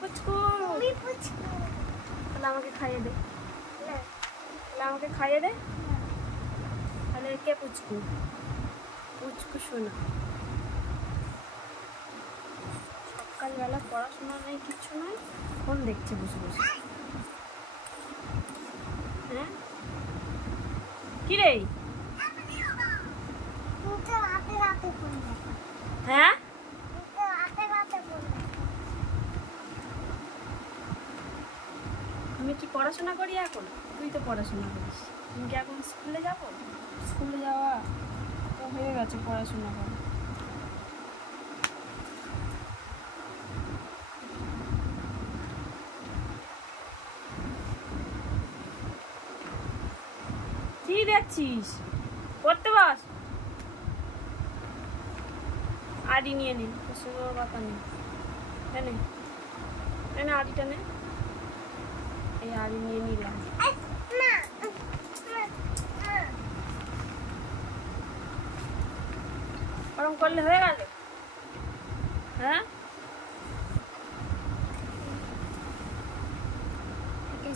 পুচকু তাহলে আমাকে খাইয়ে দে, তাহলে আমাকে খাইয়ে দে। তাহলে কে পুচকু? পুচকু শোনা। সকালবেলা পড়াশোনা নেই, কিচ্ছু নয়, ফোন দেখছে বসে বসে। হ্যাঁ কি রে? হ্যাঁ আমি কি পড়াশোনা করি এখন? তুই তো পড়াশোনা করিস। তুমি কি এখন স্কুলে যাবো? স্কুলে যাওয়া তো হয়ে গেছে, পড়াশোনা করা। কি দেখছিস? পড়তে বস। আড়ি নিয়ে নে, সুন্দর কথা নেই। এনে এনে আড়িটা নে। এই আড়ি নিয়ে নিলাম। ওরম করলে হয়ে গেল? হ্যাঁ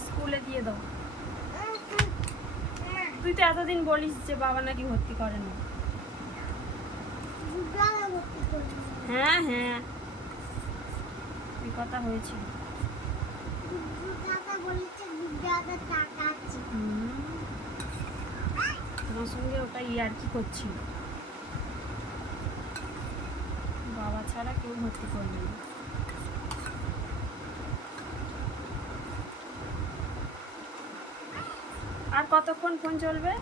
স্কুলে দিয়ে দাও। তুই তো এতদিন বলিস যে বাবা নাকি ভর্তি করে না। হ্যাঁ হ্যাঁ এই কথা হয়েছিল। তোমার সঙ্গে ওটা ইয়ার্কি করছিল। বাবা ছাড়া কেউ ভর্তি করবে না। আর কতক্ষণ ফোন চলবে?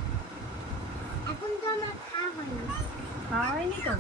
এখন তো আমার খাওয়া হয়নি। খাওয়া হয়নি তো?